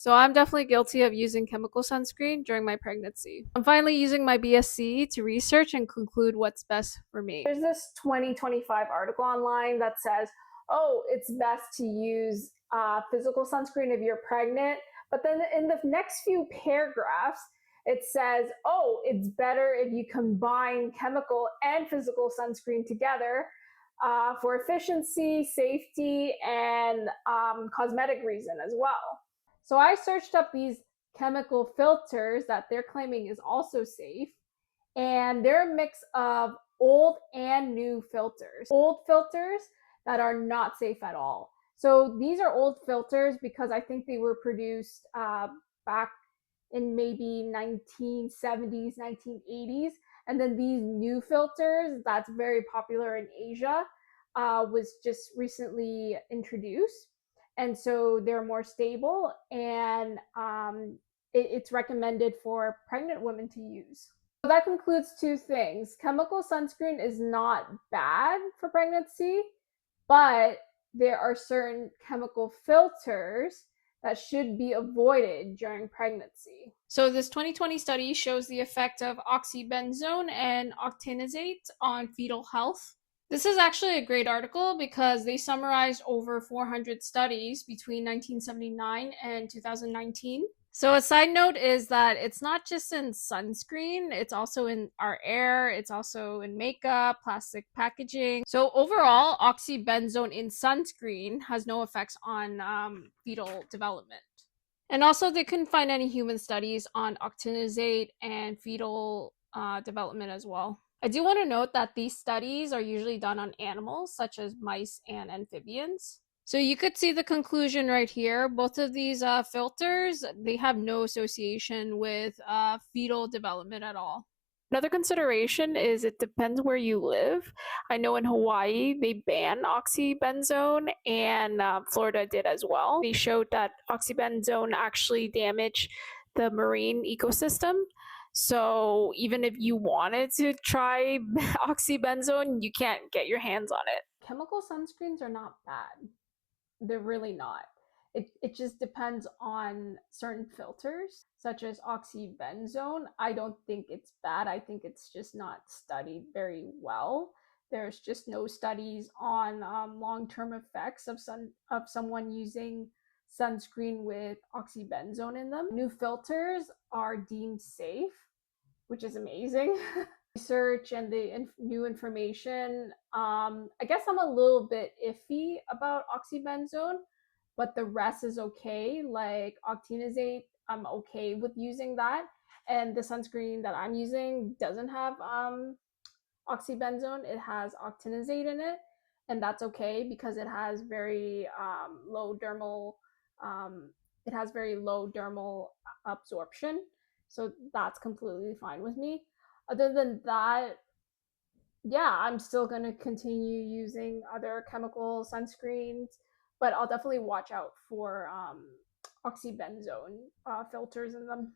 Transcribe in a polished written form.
So I'm definitely guilty of using chemical sunscreen during my pregnancy. I'm finally using my BSc to research and conclude what's best for me. There's this 2025 article online that says, oh, it's best to use physical sunscreen if you're pregnant. But then in the next few paragraphs, it says, oh, it's better if you combine chemical and physical sunscreen together for efficiency, safety, and cosmetic reason as well. So I searched up these chemical filters that they're claiming is also safe, and they're a mix of old and new filters. Old filters that are not safe at all. So these are old filters because I think they were produced back in maybe 1970s, 1980s. And then these new filters that's very popular in Asia was just recently introduced. And so they're more stable, and it's recommended for pregnant women to use. So that concludes two things. Chemical sunscreen is not bad for pregnancy, but there are certain chemical filters that should be avoided during pregnancy. So this 2020 study shows the effect of oxybenzone and octinoxate on fetal health. This is actually a great article because they summarized over 400 studies between 1979 and 2019. So a side note is that it's not just in sunscreen, it's also in our air, it's also in makeup, plastic packaging. So overall, oxybenzone in sunscreen has no effects on fetal development. And also they couldn't find any human studies on octinoxate and fetal development as well. I do want to note that these studies are usually done on animals, such as mice and amphibians. So you could see the conclusion right here. Both of these filters, they have no association with fetal development at all. Another consideration is it depends where you live. I know in Hawaii they banned oxybenzone, and Florida did as well. They showed that oxybenzone actually damaged the marine ecosystem. So even if you wanted to try oxybenzone, you can't get your hands on it. Chemical sunscreens are not bad. They're really not. It just depends on certain filters, such as oxybenzone. I don't think it's bad. I think it's just not studied very well. There's just no studies on long-term effects of someone using sunscreen with oxybenzone in them. New filters are deemed safe, which is amazing. Research and the new information. I guess I'm a little bit iffy about oxybenzone, but the rest is okay. Like octinoxate, I'm okay with using that. And the sunscreen that I'm using doesn't have oxybenzone, it has octinoxate in it. And that's okay because it has very low dermal absorption. So that's completely fine with me. Other than that, yeah, I'm still going to continue using other chemical sunscreens, but I'll definitely watch out for oxybenzone filters in them.